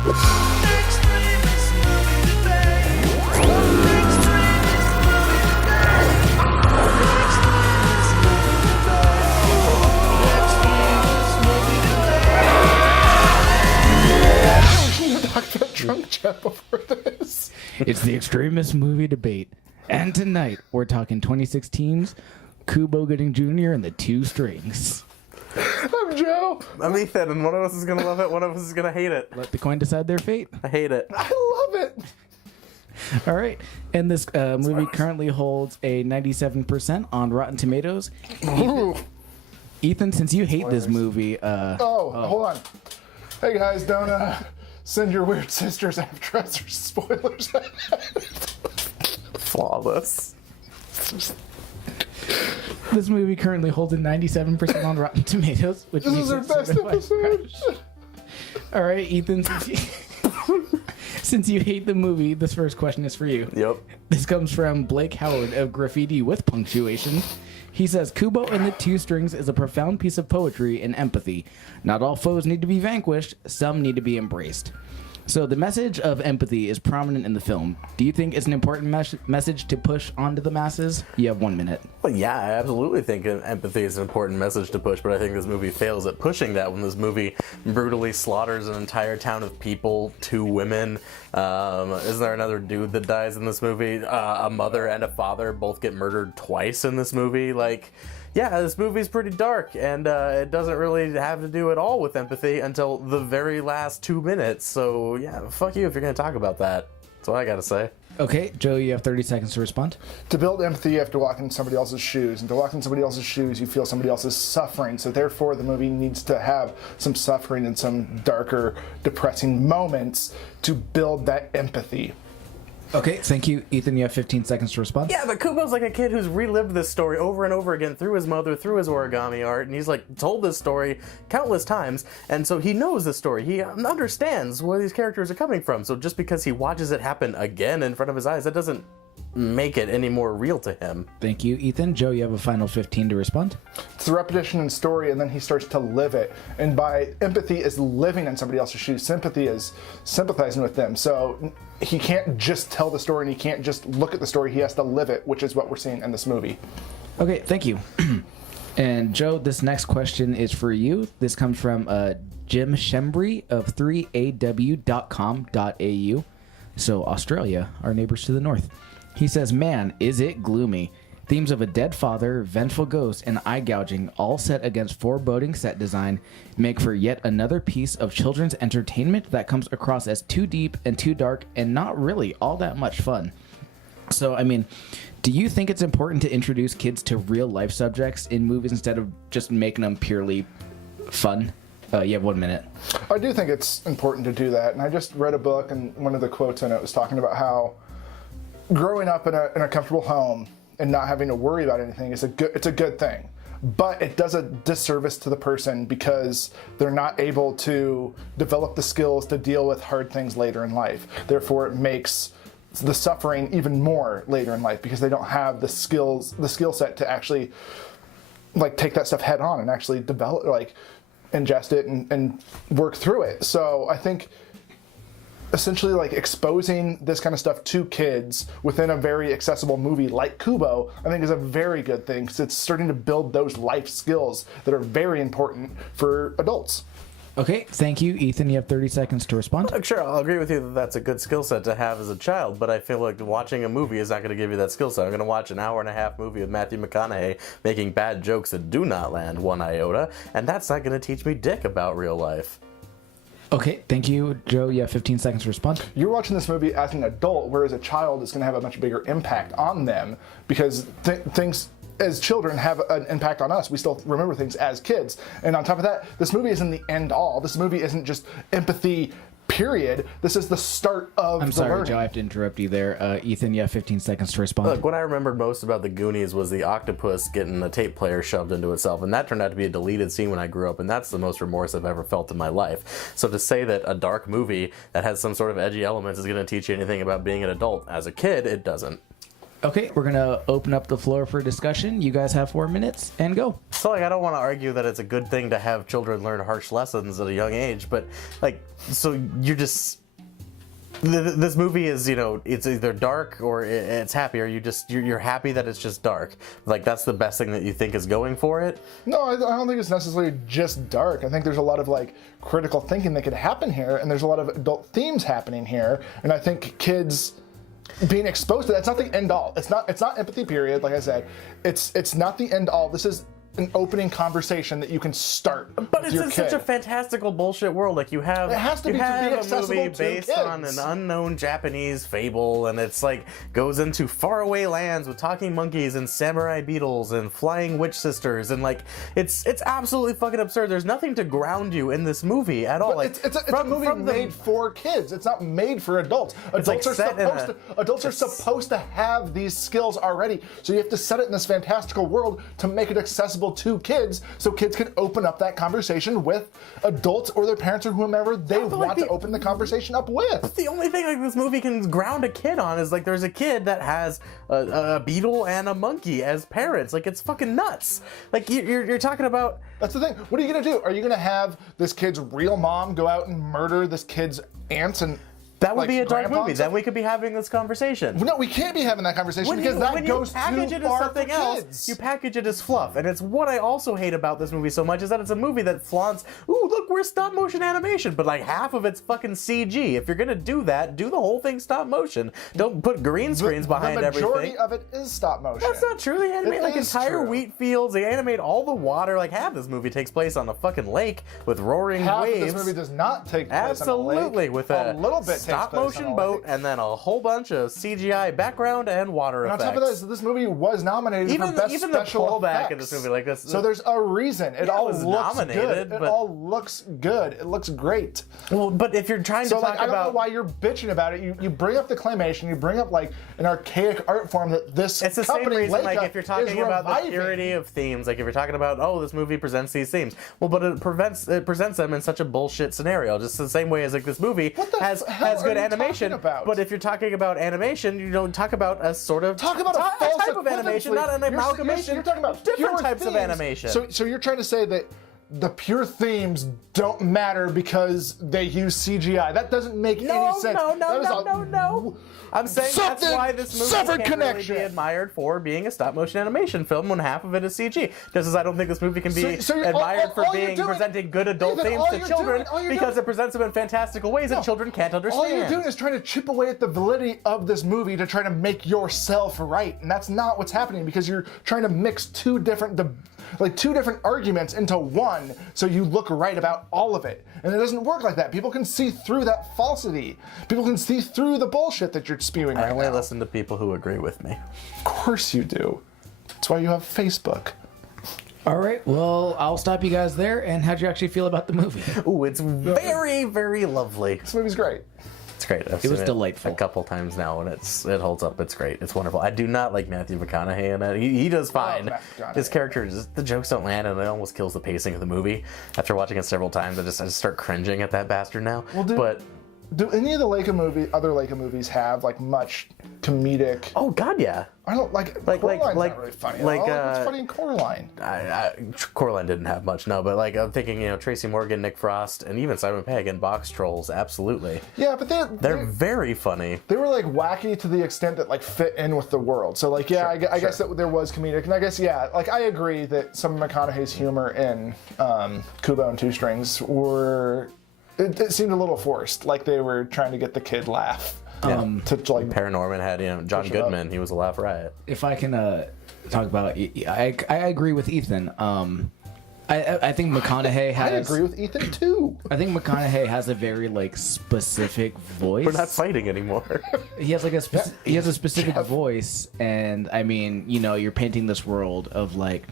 Extremist movie debate. Extremist movie debate. Extremist movie debate. Extremist movie debate. Talk about drunk chat before this. It's the Extremist movie debate. And tonight, we're talking 2016's Kubo getting Jr. and the Two Strings. I'm Joe. I'm Ethan, and one of us is gonna love it, one of us is gonna hate it. Let the coin decide their fate. I hate it. I love it. All right. And this movie currently holds a 97% on Rotten Tomatoes. Ethan, since you hate this movie... Hold on. Hey guys, don't send your weird sisters after us or spoilers. Flawless. This movie currently holds a 97% on Rotten Tomatoes, which This makes is our it best certified episode. fresh. All right, Ethan, since you hate the movie, this first question is for you. Yep. This comes from Blake Howard of Graffiti with Punctuation. He says, Kubo and the Two Strings is a profound piece of poetry and empathy. Not all foes need to be vanquished, some need to be embraced. So the message of empathy is prominent in the film. Do you think it's an important message to push onto the masses? You have 1 minute. Well, yeah, I absolutely think empathy is an important message to push, but I think this movie fails at pushing that when this movie brutally slaughters an entire town of people, 2 women. Isn't there another dude that dies in this movie? A mother and a father both get murdered twice in this movie. Like, yeah, this movie's pretty dark, and it doesn't really have to do at all with empathy until the very last 2 minutes. So, yeah, fuck you if you're going to talk about that. That's what I got to say. Okay, Joe, you have 30 seconds to respond. To build empathy, you have to walk in somebody else's shoes. And to walk in somebody else's shoes, you feel somebody else's suffering. So therefore, the movie needs to have some suffering and some darker, depressing moments to build that empathy. Okay, thank you. Ethan, you have 15 seconds to respond. Yeah, but Kubo's like a kid who's relived this story over and over again through his mother, through his origami art, and he's like told this story countless times, and so he knows the story. He understands where these characters are coming from. So just because he watches it happen again in front of his eyes, that doesn't make it any more real to him. Thank you, Ethan. Joe, you have a final 15 to respond. It's the repetition in story, and then he starts to live it. And by empathy is living in somebody else's shoes. Sympathy is sympathizing with them. So he can't just tell the story, and he can't just look at the story. He has to live it, which is what we're seeing in this movie. Okay, thank you. And Joe, this next question is for you. This comes from Jim Shembry of 3aw.com.au. So Australia, our neighbors to the north. He says, man, is it gloomy. Themes of a dead father, vengeful ghost, and eye gouging, all set against foreboding set design, make for yet another piece of children's entertainment that comes across as too deep and too dark and not really all that much fun. So, I mean, do you think it's important to introduce kids to real life subjects in movies instead of just making them purely fun? You have 1 minute. I do think it's important to do that. And I just read a book, and one of the quotes in it was talking about how growing up in a comfortable home and not having to worry about anything it's a good thing, but it does a disservice to the person because they're not able to develop the skills to deal with hard things later in life. Therefore, it makes the suffering even more later in life because they don't have the skill set to actually like take that stuff head on and actually develop, like ingest it and work through it. So I think essentially like exposing this kind of stuff to kids within a very accessible movie like Kubo, I think is a very good thing because it's starting to build those life skills that are very important for adults. Okay, thank you. Ethan, you have 30 seconds to respond. Sure, I'll agree with you that that's a good skill set to have as a child, but I feel like watching a movie is not going to give you that skill set. I'm going to watch an hour-and-a-half movie with Matthew McConaughey making bad jokes that do not land one iota, and that's not going to teach me dick about real life. Okay, thank you. Joe, you have 15 seconds to respond. You're watching this movie as an adult, whereas a child is going to have a much bigger impact on them because things as children have an impact on us. We still remember things as kids. And on top of that, this movie isn't the end all. This movie isn't just empathy, period. This is the start of I'm sorry, learning. Joe, I have to interrupt you there. Ethan, you have 15 seconds to respond. Look, what I remembered most about the Goonies was the octopus getting a tape player shoved into itself, and that turned out to be a deleted scene when I grew up, and that's the most remorse I've ever felt in my life. So to say that a dark movie that has some sort of edgy elements is going to teach you anything about being an adult, as a kid, it doesn't. Okay, we're gonna open up the floor for discussion. You guys have 4 minutes and go. So like, I don't want to argue that it's a good thing to have children learn harsh lessons at a young age, but like, so you're just. This movie is, you know, it's either dark or it's happy, or you're happy that it's just dark. Like, that's the best thing that you think is going for it. No, I don't think it's necessarily just dark. I think there's a lot of like critical thinking that could happen here, and there's a lot of adult themes happening here. And I think kids being exposed to that's not the end all. It's not empathy, period. Like I said, it's not the end all. This is an opening conversation that you can start But with it's your in kid. such a fantastical bullshit world. Like, you have It has to be a accessible movie to based kids. on an unknown Japanese fable, and it's like goes into faraway lands with talking monkeys and samurai beetles and flying witch sisters, and like it's absolutely fucking absurd. There's nothing to ground you in this movie at all. But Like, it's a movie made for kids. It's not made for adults. Adults are supposed to have these skills already. So you have to set it in this fantastical world to make it accessible to kids, so kids can open up that conversation with adults or their parents or whomever they want to open the conversation up with. The only thing like this movie can ground a kid on is like there's a kid that has a beetle and a monkey as parents. Like, it's fucking nuts. Like, you're talking about. That's the thing. What are you gonna do? Are you gonna have this kid's real mom go out and murder this kid's aunts and? That would like, be a dark grandpa movie. and Then stuff? we could be having this conversation. No, we can't be having that conversation because when that goes package too it as far something for else, kids. you package it as fluff. And it's what I also hate about this movie so much is that it's a movie that flaunts, ooh, look, we're stop motion animation, but like half of it's fucking CG. If you're gonna do that, do the whole thing stop motion. Don't put green screens behind everything. The majority of it is stop motion. That's not true. They animate It like is entire true. wheat fields. They animate all the water. Like, half this movie takes place on a fucking lake with roaring Half waves. of this movie does not take place Absolutely, on a lake. with a little bit stop takes place motion on a boat lake. and then a whole bunch of CGI background and water And on effects. top of this movie was nominated for best even the special pullback effects. in this movie, like this. So there's a reason. It Yeah, it all was looks nominated, good. It but- all looks good. It looks great. Well, but if you're trying So to like, talk I don't know about, why you're bitching about it. You bring up the claymation. You bring up like an archaic art form that this it's the same company, reason, Leica, like, if you're talking is about the reviving. purity of themes, like if you're talking about, oh, this movie presents these themes, well, but it presents them in such a bullshit scenario, just the same way as like this movie What the has hell good are you animation. talking about? But if you're talking about animation, you don't talk about a sort of Talk about a false type of animation, not an amalgamation. You're talking about different pure types of themes. animation. So you're trying to say that the pure themes don't matter because they use CGI. That doesn't make any sense. That is No. I'm saying that's Something why this movie severed can't connection. really be admired for being a stop-motion animation film when half of it is CG. Just as I don't think this movie can be So you're- admired for all you're being doing- presenting good adult Ethan, themes all to you're children doing- all you're because doing- it presents them in fantastical ways that children can't understand. All you're doing is trying to chip away at the validity of this movie to try to make yourself right, and that's not what's happening because you're trying to mix two different arguments into one, so you look right about all of it, and it doesn't work like that. People can see through that falsity. People can see through the bullshit that you're spewing I right only now. listen to people who agree with me. Of course you do. That's why you have Facebook. All right, well, I'll stop you guys there. And how'd you actually feel about the movie? Ooh, it's very, very lovely. This movie's great. It's great. I've It seen was delightful. a couple times now, and it holds up. It's great. It's wonderful. I do not like Matthew McConaughey in it. He does fine. Matthew McConaughey. His character, the jokes don't land, and it almost kills the pacing of the movie. After watching it several times, I just start cringing at that bastard now. Well, but do any of the other Leica movies have like much comedic? oh god, yeah. I don't like Coraline's not really funny. like, What's funny in Coraline? Coraline didn't have much, no, but like I'm thinking, Tracy Morgan, Nick Frost, and even Simon Pegg in Box Trolls, absolutely. Yeah, but They're very funny. they were like wacky to the extent that like fit in with the world. So like I guess that there was comedic, and I guess like I agree that some of McConaughey's humor in Kubo and Two Strings it seemed a little forced, like they were trying to get the kid laugh. To like Paranorman had, John Push it up. Goodman. He was a laugh riot. If I can talk about, I agree with Ethan. I think McConaughey has. I agree with Ethan too. I think McConaughey has a very like specific voice. We're not fighting anymore. He has like he has a specific voice, and I mean, you're painting this world of like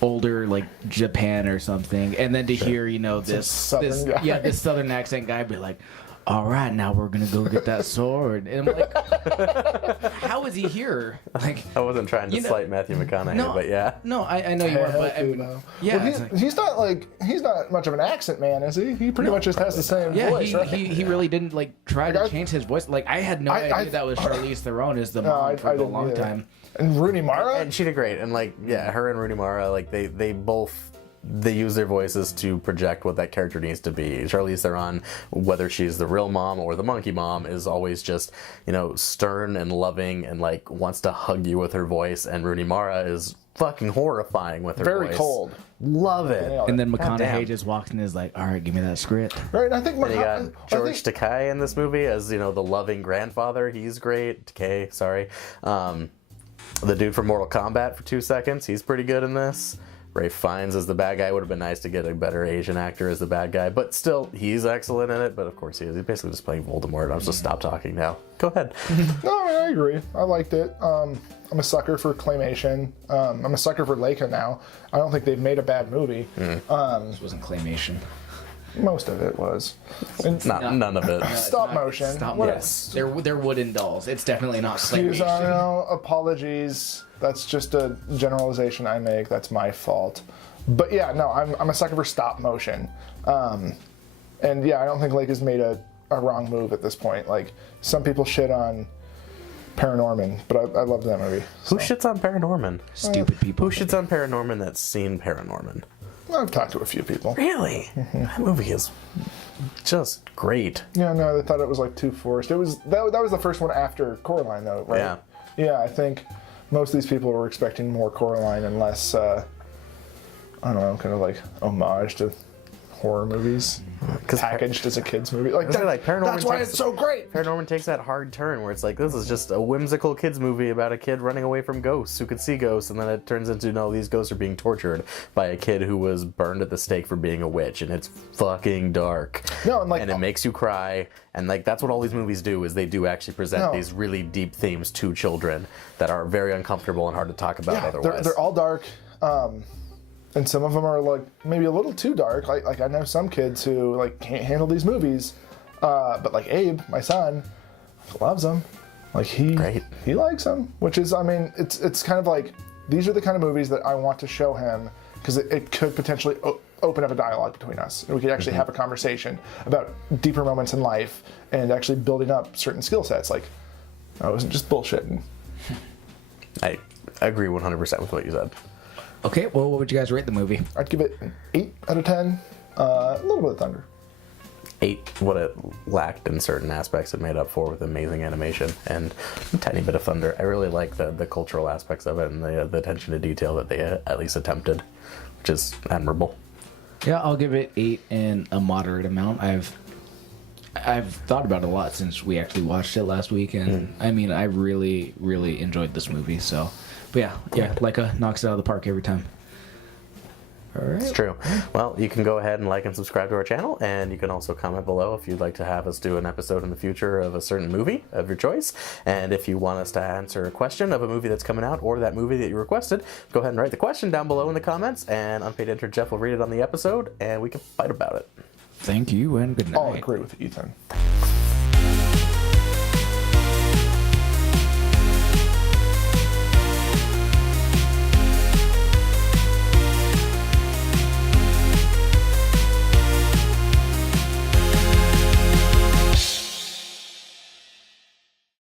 older like Japan or something, and then to hear this southern guy. this southern accent guy be like, all right, now we're gonna go get that sword. And I'm like, how is he here? Like, I wasn't trying to slight Matthew McConaughey, but yeah. No, I know you weren't, but Hell, no. yeah, Well, it's like- he's not much of an accent man, is he? He pretty much just has the same yeah, voice, right? he really didn't like try to I- change his voice. Like I had no I- idea that was Charlize Theron as the No, mom for a didn't long either. time. And Rooney Mara? And she did great. And like, yeah, her and Rooney Mara, like they both they use their voices to project what that character needs to be. Charlize Theron, whether she's the real mom or the monkey mom, is always just, you know, stern and loving and like wants to hug you with her voice. And Rooney Mara is fucking horrifying with her Very voice. cold. Love it. Yeah. And then Goddamn. McConaughey just walks in and is like, all right, give me that script. Right, and I think And you got George Takei in this movie as, you know, the loving grandfather. He's great. Takei, sorry. The dude from Mortal Kombat for 2 seconds, he's pretty good in this. Ray Fiennes as the bad guy. Would have been nice to get a better Asian actor as the bad guy, but still, he's excellent in it. But of course he is. He's basically just playing Voldemort. I'll just stop talking now. Go ahead. No, I agree. I liked it. I'm a sucker for claymation. I'm a sucker for Leica now. I don't think they've made a bad movie. This wasn't claymation. Most of it was. And None of it. stop motion. Stop What- yes. They're wooden dolls. It's definitely not Excuse, I claymation. know, apologies. That's just a generalization I make. That's my fault. But yeah, no, I'm a sucker for stop motion. And yeah, I don't think Leica's made a wrong move at this point. Like, some people shit on Paranorman, but I love that movie. Who shits on Paranorman? Stupid people. Who shits on Paranorman that's seen Paranorman? I've talked to a few people. Really? That movie is just great. Yeah, no, they thought it was like too forced. It was that was the first one after Coraline, though, right? Yeah. Yeah, I think most of these people were expecting more Coraline and less, I don't know, kind of like homage to horror movies, packaged as a kids movie. Like, Paranorman that's why takes- it's so great. Paranorman takes that hard turn where it's like, this is just a whimsical kids movie about a kid running away from ghosts who could see ghosts, and then it turns into, no, these ghosts are being tortured by a kid who was burned at the stake for being a witch, and it's fucking dark. No, and like, And it makes you cry, and like that's what all these movies do, is they do actually present No. these really deep themes to children that are very uncomfortable and hard to talk about yeah, otherwise. they're all dark. And some of them are like maybe a little too dark. Like I know some kids who like can't handle these movies, but like Abe, my son, loves them. Like he likes them, which is, I mean, it's kind of like these are the kind of movies that I want to show him because it could potentially open up a dialogue between us, and we could actually have a conversation about deeper moments in life and actually building up certain skill sets. Like I wasn't just bullshitting. I agree 100% with what you said. Okay, well, what would you guys rate the movie? I'd give it an 8 out of 10. A little bit of thunder. 8, what it lacked in certain aspects, it made up for with amazing animation and a tiny bit of thunder. I really like the cultural aspects of it and the attention to detail that they at least attempted, which is admirable. Yeah, I'll give it 8 and a moderate amount. I've thought about it a lot since we actually watched it last week, and I mean, I really, really enjoyed this movie. So, but yeah, Leica knocks it out of the park every time. All right. It's true. Well, you can go ahead and like and subscribe to our channel, and you can also comment below if you'd like to have us do an episode in the future of a certain movie of your choice. And if you want us to answer a question of a movie that's coming out or that movie that you requested, go ahead and write the question down below in the comments, and Unpaid Intern Jeff will read it on the episode, and we can fight about it. Thank you and good night. I'll agree with Ethan.